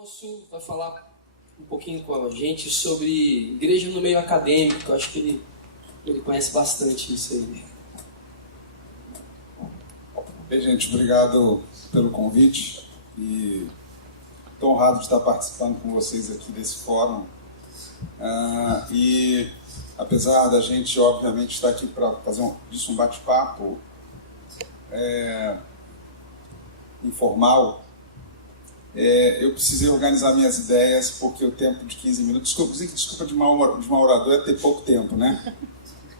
Afonso vai falar um pouquinho com a gente sobre igreja no meio acadêmico, que eu acho que ele conhece bastante isso aí. Bem, gente, obrigado pelo convite e estou honrado de estar participando com vocês aqui desse fórum. E apesar da gente, obviamente, estar aqui para fazer um bate-papo informal, eu precisei organizar minhas ideias, porque o tempo de 15 minutos... Desculpa de mau orador é ter pouco tempo, né?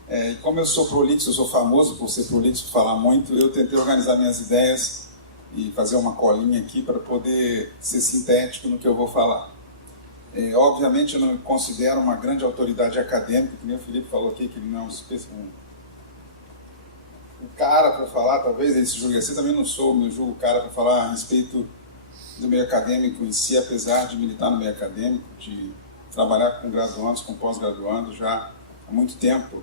E como eu sou prolixo, eu sou famoso por ser prolixo, por falar muito, eu tentei organizar minhas ideias e fazer uma colinha aqui para poder ser sintético no que eu vou falar. Obviamente eu não me considero uma grande autoridade acadêmica, que nem o Felipe falou aqui, que ele não é um cara para falar, talvez ele se julgue assim, também não julgo o cara para falar a respeito do meio acadêmico em si, apesar de militar no meio acadêmico, de trabalhar com graduandos, com pós-graduandos já há muito tempo.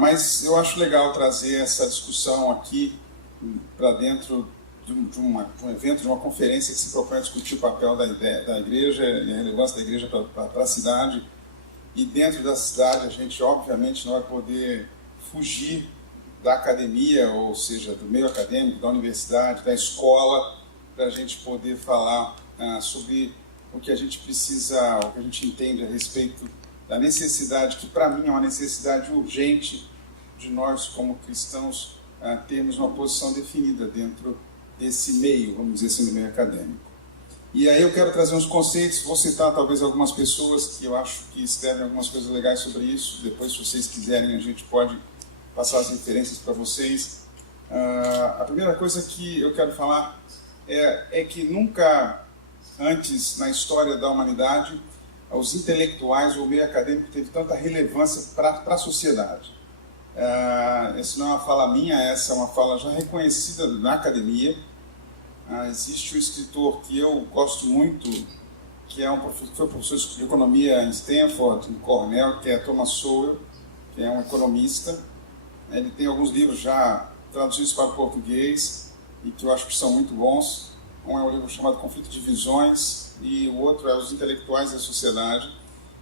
Mas eu acho legal trazer essa discussão aqui para dentro de um evento, de uma conferência que se propõe a discutir o papel da igreja e a relevância da igreja para a cidade. E dentro da cidade a gente, obviamente, não vai poder fugir da academia, ou seja, do meio acadêmico, da universidade, da escola, para a gente poder falar sobre o que a gente precisa, o que a gente entende a respeito da necessidade, que para mim é uma necessidade urgente de nós, como cristãos, termos uma posição definida dentro desse meio, vamos dizer assim, do meio acadêmico. E aí eu quero trazer uns conceitos, vou citar talvez algumas pessoas que eu acho que escrevem algumas coisas legais sobre isso, depois se vocês quiserem a gente pode passar as referências para vocês. A primeira coisa que eu quero falar é que nunca antes na história da humanidade os intelectuais ou o meio acadêmico teve tanta relevância para a sociedade. Essa não é uma fala minha, essa é uma fala já reconhecida na academia. Existe um escritor que eu gosto muito, que foi professor de economia em Stanford, em Cornell, que é Thomas Sowell, que é um economista. Ele tem alguns livros já traduzidos para o português e que eu acho que são muito bons. Um é um livro chamado Conflito de Visões e o outro é Os Intelectuais da Sociedade.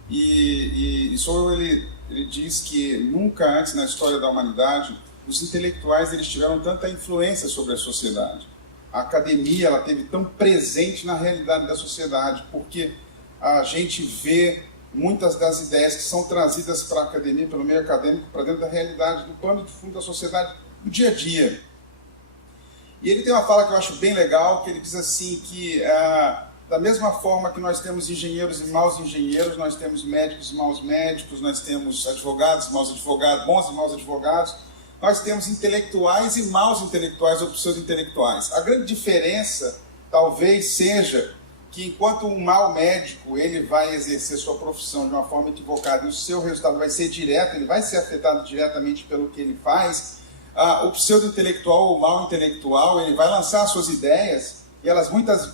E Sowell ele diz que nunca antes na história da humanidade os intelectuais eles tiveram tanta influência sobre a sociedade. A academia ela teve tão presente na realidade da sociedade, porque a gente vê muitas das ideias que são trazidas para a academia, pelo meio acadêmico, para dentro da realidade, do pano de fundo da sociedade, do dia a dia. E ele tem uma fala que eu acho bem legal, que ele diz assim, que da mesma forma que nós temos engenheiros e maus engenheiros, nós temos médicos e maus médicos, nós temos advogados e maus advogados, bons e maus advogados, nós temos intelectuais e maus intelectuais ou pseudo-intelectuais. A grande diferença talvez seja que enquanto um mau médico ele vai exercer sua profissão de uma forma equivocada e o seu resultado vai ser direto, ele vai ser afetado diretamente pelo que ele faz, o pseudo-intelectual ou o mau intelectual ele vai lançar suas ideias e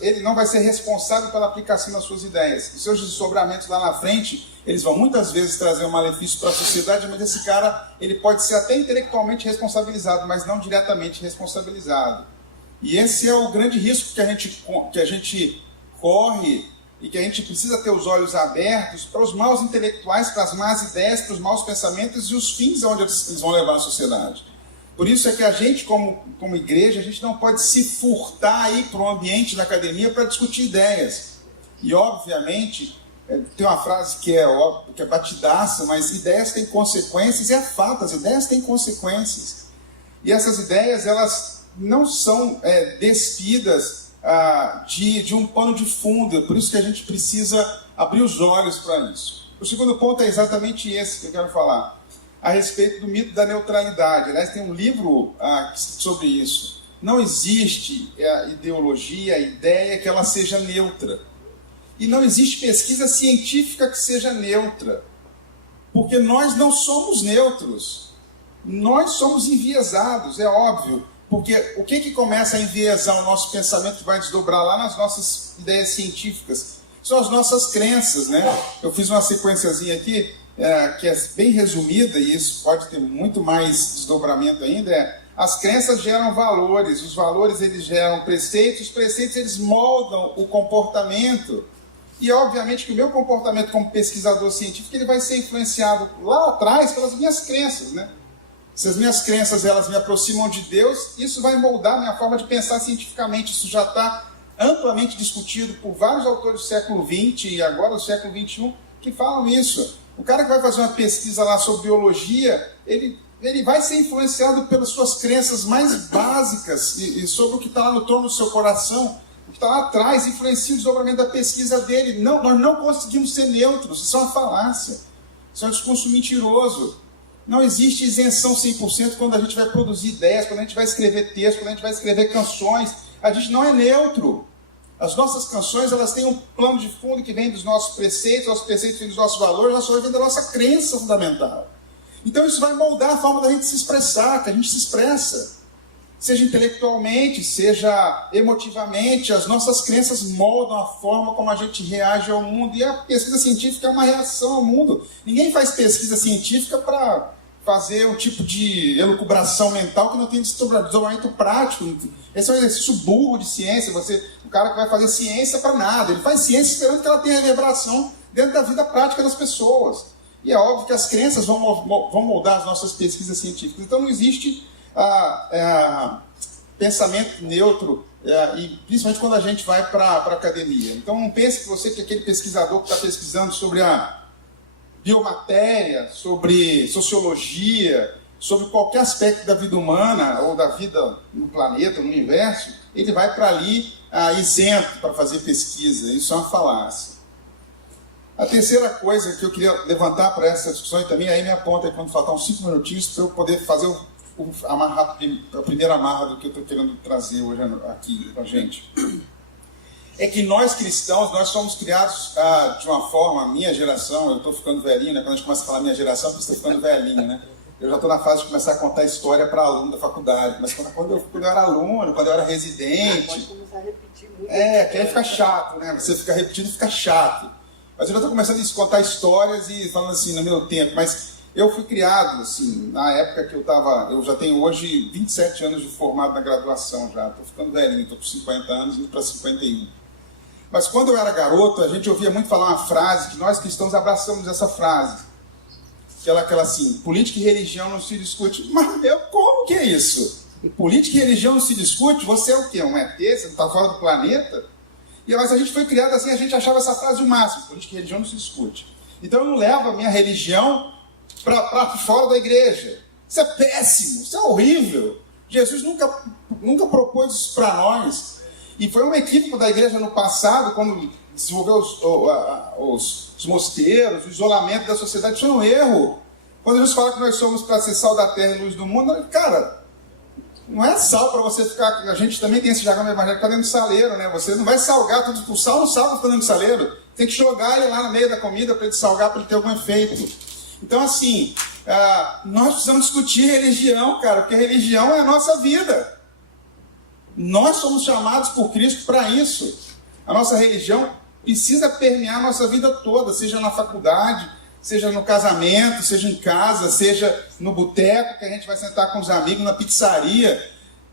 ele não vai ser responsável pela aplicação das suas ideias. Os seus desdobramentos lá na frente, eles vão muitas vezes trazer um malefício para a sociedade, mas esse cara ele pode ser até intelectualmente responsabilizado, mas não diretamente responsabilizado. E esse é o grande risco que a gente corre e que a gente precisa ter os olhos abertos para os maus intelectuais, para as más ideias, para os maus pensamentos e os fins aonde eles vão levar a sociedade. Por isso é que a gente, como igreja, a gente não pode se furtar aí para o ambiente da academia para discutir ideias. E, obviamente, tem uma frase que é batidaça, mas ideias têm consequências, e é fato, as ideias têm consequências. E essas ideias, elas não são despidas de um pano de fundo, por isso que a gente precisa abrir os olhos para isso. O segundo ponto é exatamente esse que eu quero falar, a respeito do mito da neutralidade. Aliás, tem um livro sobre isso. Não existe ideologia, ideia que ela seja neutra. E não existe pesquisa científica que seja neutra. Porque nós não somos neutros. Nós somos enviesados, é óbvio. Porque o que começa a enviesar o nosso pensamento que vai desdobrar lá nas nossas ideias científicas? São as nossas crenças, né? Eu fiz uma sequenciazinha aqui, que é bem resumida, e isso pode ter muito mais desdobramento ainda, As crenças geram valores, os valores eles geram preceitos, os preceitos eles moldam o comportamento. E obviamente que o meu comportamento como pesquisador científico ele vai ser influenciado lá atrás pelas minhas crenças, né? Se as minhas crenças elas me aproximam de Deus, isso vai moldar a minha forma de pensar cientificamente. Isso já está amplamente discutido por vários autores do século XX e agora do século XXI que falam isso. O cara que vai fazer uma pesquisa lá sobre biologia, ele vai ser influenciado pelas suas crenças mais básicas e sobre o que está lá no trono do seu coração, o que está lá atrás, influencia o desdobramento da pesquisa dele. Não, nós não conseguimos ser neutros, isso é uma falácia, isso é um discurso mentiroso. Não existe isenção 100% quando a gente vai produzir ideias, quando a gente vai escrever textos, quando a gente vai escrever canções. A gente não é neutro. As nossas canções elas têm um plano de fundo que vem dos nossos preceitos vêm dos nossos valores, nossos valores vêm da nossa crença fundamental. Então isso vai moldar a forma da gente se expressar, que a gente se expressa. Seja intelectualmente, seja emotivamente, as nossas crenças moldam a forma como a gente reage ao mundo. E a pesquisa científica é uma reação ao mundo. Ninguém faz pesquisa científica para fazer um tipo de elucubração mental que não tem desdobramento prático. Esse é um exercício burro de ciência. O cara que vai fazer ciência para nada. Ele faz ciência esperando que ela tenha reverberação dentro da vida prática das pessoas. E é óbvio que as crenças vão moldar as nossas pesquisas científicas. Então não existe pensamento neutro, e principalmente quando a gente vai para a academia. Então não pense que aquele pesquisador que está pesquisando sobre a biomatéria, sobre sociologia, sobre qualquer aspecto da vida humana ou da vida no planeta, no universo, ele vai para ali isento para fazer pesquisa. Isso é uma falácia. A terceira coisa que eu queria levantar para essa discussão, e também aí me aponta aí, quando faltar uns 5 minutinhos para eu poder fazer a primeira amarra do que eu estou querendo trazer hoje aqui para a gente, é que nós cristãos, nós somos criados de uma forma, a minha geração, eu estou ficando velhinho, né? Quando a gente começa a falar minha geração, eu estou ficando velhinho, né? Eu já estou na fase de começar a contar história para aluno da faculdade, mas quando eu era aluno, quando eu era residente... Pode começar a repetir muito. Que aí fica chato, né? Você fica repetindo, fica chato. Mas eu já estou começando a contar histórias e falando assim, no meu tempo, mas eu fui criado, assim, na época que eu já tenho hoje 27 anos de formado na graduação já, estou ficando velhinho, estou com 50 anos, indo para 51. Mas quando eu era garoto, a gente ouvia muito falar uma frase, que nós cristãos abraçamos essa frase, aquela assim, política e religião não se discute. Mas, como que é isso? Política e religião não se discute? Você é o quê? Um ET? Você não está fora do planeta? Mas a gente foi criado assim, a gente achava essa frase o máximo, política e religião não se discute. Então eu não levo a minha religião para fora da igreja. Isso é péssimo, isso é horrível. Jesus nunca propôs isso para nós. E foi um equívoco da igreja no passado, quando desenvolveu os mosteiros, o isolamento da sociedade. Isso é um erro. Quando Jesus fala que nós somos para ser sal da terra e luz do mundo, cara, não é sal para você ficar... A gente também tem esse jargão evangélico que está dentro do saleiro, né? Você não vai salgar tudo. O sal não salga dentro do saleiro. Tem que jogar ele lá no meio da comida para ele salgar, para ele ter algum efeito. Então, assim, nós precisamos discutir religião, cara, porque religião é a nossa vida. Nós somos chamados por Cristo para isso. A nossa religião precisa permear a nossa vida toda, seja na faculdade, seja no casamento, seja em casa, seja no boteco, que a gente vai sentar com os amigos, na pizzaria,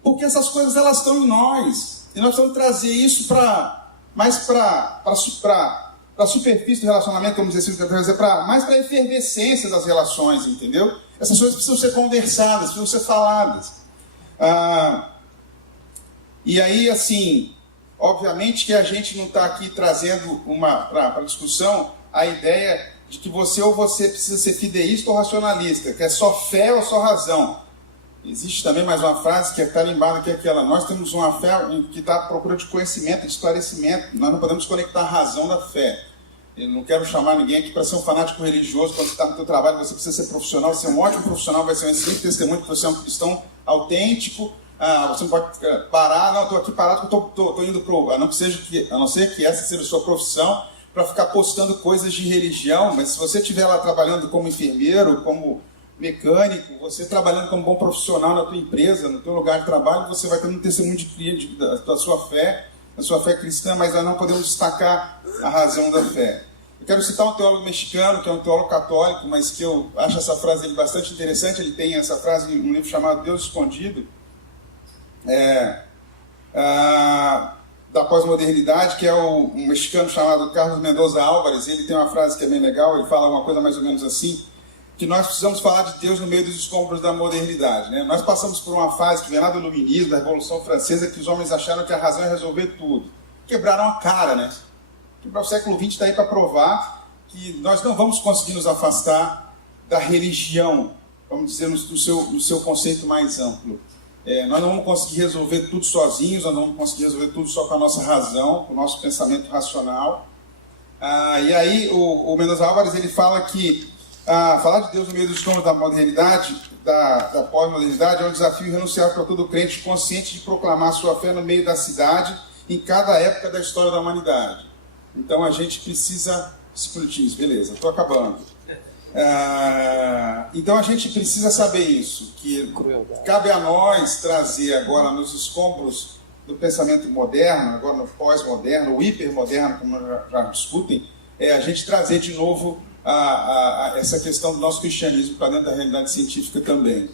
porque essas coisas elas estão em nós. E nós precisamos trazer isso mais para a superfície do relacionamento, como dizer assim, mais para a efervescência das relações, entendeu? Essas coisas precisam ser conversadas, precisam ser faladas. E aí, assim, obviamente que a gente não está aqui trazendo para a discussão a ideia de que você precisa ser fideísta ou racionalista, que é só fé ou só razão. Existe também mais uma frase que é carimbada, que é aquela: nós temos uma fé que está à procura de conhecimento, de esclarecimento. Nós não podemos conectar a razão da fé. Eu não quero chamar ninguém aqui para ser um fanático religioso. Quando você está no seu trabalho, você precisa ser profissional, ser um ótimo profissional, vai ser um excelente testemunho, que você é um cristão autêntico. Você não pode parar, não, estou aqui parado porque estou indo para a não ser que essa seja a sua profissão, para ficar postando coisas de religião. Mas se você estiver lá trabalhando como enfermeiro, como mecânico, você trabalhando como bom profissional na tua empresa, no teu lugar de trabalho, você vai ter um testemunho da sua fé cristã, mas nós não podemos destacar a razão da fé. Eu quero citar um teólogo mexicano, que é um teólogo católico, mas que eu acho essa frase dele bastante interessante. Ele tem essa frase em um livro chamado Deus Escondido, da pós-modernidade, que é um mexicano chamado Carlos Mendoza Álvares. Ele tem uma frase que é bem legal, ele fala uma coisa mais ou menos assim, que nós precisamos falar de Deus no meio dos escombros da modernidade, né? Nós passamos por uma fase que vem lá do Iluminismo, da Revolução Francesa, que os homens acharam que a razão é resolver tudo. Quebraram a cara, né? O século XX está aí para provar que nós não vamos conseguir nos afastar da religião, vamos dizer, no seu conceito mais amplo. Nós não vamos conseguir resolver tudo sozinhos, nós não vamos conseguir resolver tudo só com a nossa razão, com o nosso pensamento racional. E aí o Mendoza Álvares ele fala que falar de Deus no meio dos escombros da modernidade, da pós-modernidade, é um desafio irrenunciável para todo crente consciente de proclamar sua fé no meio da cidade, em cada época da história da humanidade. Então a gente precisa... 5 minutinhos, beleza, estou acabando. Então a gente precisa saber isso, que cabe a nós trazer agora nos escombros do pensamento moderno, agora no pós-moderno, o hipermoderno, como já discutem, a gente trazer de novo essa questão do nosso cristianismo para dentro da realidade científica também.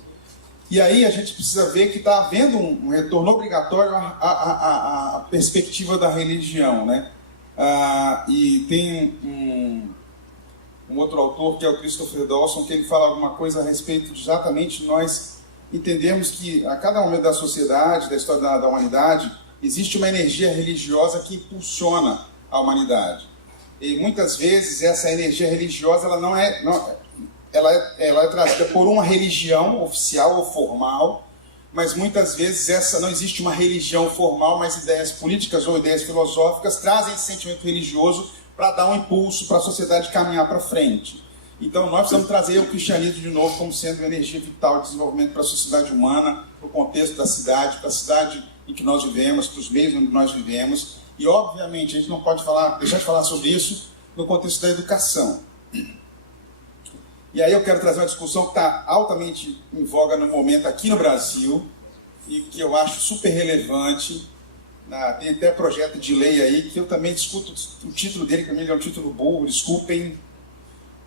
E aí a gente precisa ver que está havendo um retorno obrigatório à perspectiva da religião, né? E tem um outro autor, que é o Christopher Dawson, que ele fala alguma coisa a respeito de exatamente nós entendermos que a cada momento da sociedade, da história da humanidade, existe uma energia religiosa que impulsiona a humanidade. E muitas vezes essa energia religiosa ela é trazida por uma religião oficial ou formal, mas muitas vezes não existe uma religião formal, mas ideias políticas ou ideias filosóficas trazem esse sentimento religioso para dar um impulso para a sociedade caminhar para frente. Então nós precisamos trazer o cristianismo de novo como sendo uma energia vital de desenvolvimento para a sociedade humana, para o contexto da cidade, para a cidade em que nós vivemos, para os meios onde nós vivemos. E obviamente a gente não pode deixar de falar sobre isso no contexto da educação. E aí eu quero trazer uma discussão que está altamente em voga no momento aqui no Brasil e que eu acho super relevante. Tem até projeto de lei aí que eu também discuto o título dele, que para mim é um título burro, desculpem,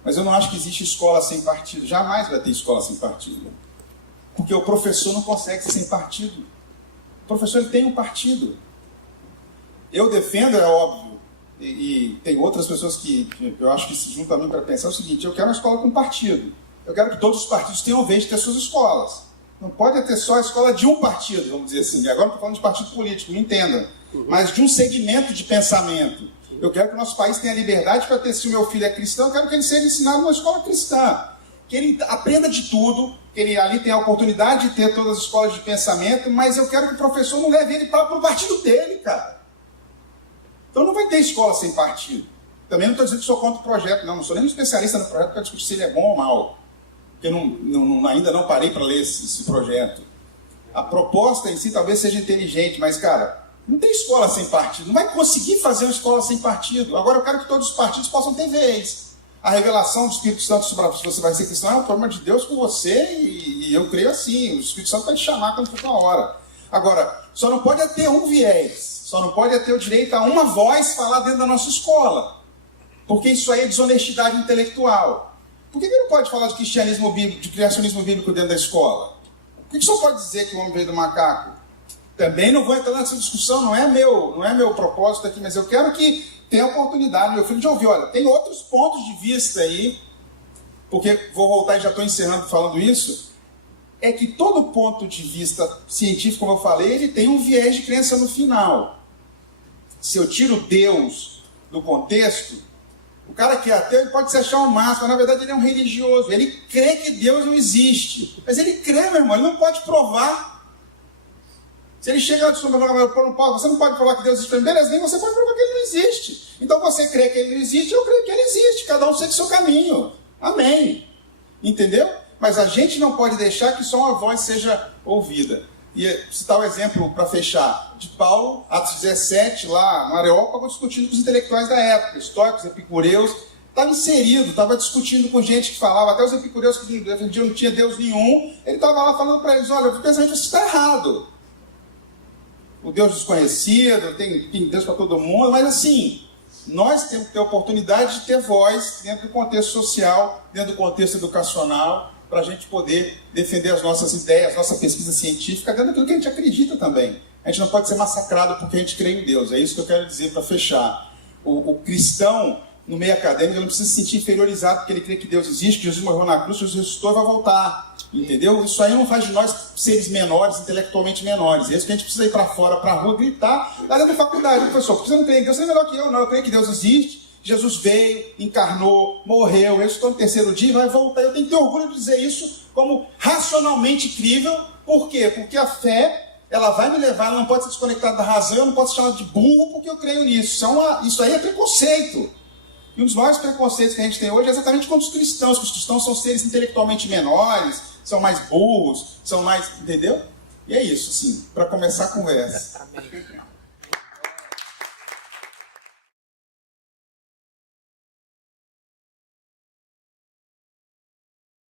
mas eu não acho que existe escola sem partido. Jamais vai ter escola sem partido. Porque o professor não consegue ser sem partido. O professor ele tem um partido. Eu defendo, é óbvio, e tem outras pessoas que eu acho que se juntam a mim para pensar o seguinte: eu quero uma escola com partido. Eu quero que todos os partidos tenham vez de ter suas escolas. Não pode ter só a escola de um partido, vamos dizer assim. E agora não estou falando de partido político, me entendam. Mas de um segmento de pensamento. Eu quero que o nosso país tenha liberdade para ter, se o meu filho é cristão, eu quero que ele seja ensinado numa escola cristã. Que ele aprenda de tudo, que ele ali tenha a oportunidade de ter todas as escolas de pensamento, mas eu quero que o professor não leve ele para o partido dele, cara. Então não vai ter escola sem partido. Também não estou dizendo que sou contra o projeto, não sou nem um especialista no projeto para discutir se ele é bom ou mal. Porque eu ainda não parei para ler esse projeto. A proposta em si talvez seja inteligente, mas, cara, não tem escola sem partido. Não vai conseguir fazer uma escola sem partido. Agora eu quero que todos os partidos possam ter vez. A revelação do Espírito Santo sobre se você vai ser cristão é um problema de Deus com você, e eu creio assim. O Espírito Santo vai te chamar quando for a hora. Agora, só não pode ter um viés. Só não pode ter o direito a uma voz falar dentro da nossa escola. Porque isso aí é desonestidade intelectual. Por que não pode falar de cristianismo bíblico, de criacionismo bíblico dentro da escola? Por que só pode dizer que o homem veio do macaco? Também não vou entrar nessa discussão, não é meu propósito aqui, mas eu quero que tenha oportunidade, meu filho, de ouvir. Olha, tem outros pontos de vista aí, porque vou voltar e já estou encerrando falando isso, é que todo ponto de vista científico, como eu falei, ele tem um viés de crença no final. Se eu tiro Deus do contexto, o cara que é ateu ele pode se achar um máximo, mas na verdade ele é um religioso. Ele crê que Deus não existe. Mas ele crê, meu irmão, ele não pode provar. Se ele chega e você não pode provar que Deus existe, beleza, nem você pode provar que ele não existe. Então você crê que ele não existe, eu creio que ele existe. Cada um segue o seu caminho. Amém. Entendeu? Mas a gente não pode deixar que só uma voz seja ouvida. E citar o exemplo, para fechar, de Paulo, Atos 17, lá no Areópago, discutindo com os intelectuais da época, estoicos, epicureus, estava inserido, estava discutindo com gente que falava, até os epicureus que defendiam que não tinha Deus nenhum, ele estava lá falando para eles: olha, o pensamento você está errado. O Deus desconhecido, tem Deus para todo mundo, mas assim, nós temos que ter a oportunidade de ter voz dentro do contexto social, dentro do contexto educacional, para a gente poder defender as nossas ideias, nossa pesquisa científica, dentro daquilo que a gente acredita também. A gente não pode ser massacrado porque a gente crê em Deus. É isso que eu quero dizer para fechar. O cristão, no meio acadêmico, ele não precisa se sentir inferiorizado porque ele crê que Deus existe, que Jesus morreu na cruz, Jesus ressuscitou e vai voltar. Entendeu? Isso aí não faz de nós seres menores, intelectualmente menores. É isso que a gente precisa ir para fora, para a rua, gritar lá dentro da faculdade. Professor, porque você não crê em Deus, você é melhor que eu. Não, eu creio que Deus existe, Jesus veio, encarnou, morreu, ressuscitou no terceiro dia e vai voltar. Eu tenho que ter orgulho de dizer isso como racionalmente crível. Por quê? Porque a fé, ela vai me levar, ela não pode ser desconectada da razão, eu não posso ser chamado de burro porque eu creio nisso. Isso aí é preconceito. E um dos maiores preconceitos que a gente tem hoje é exatamente contra os cristãos, que os cristãos são seres intelectualmente menores, são mais burros, são mais... Entendeu? E é isso, assim, para começar a conversa.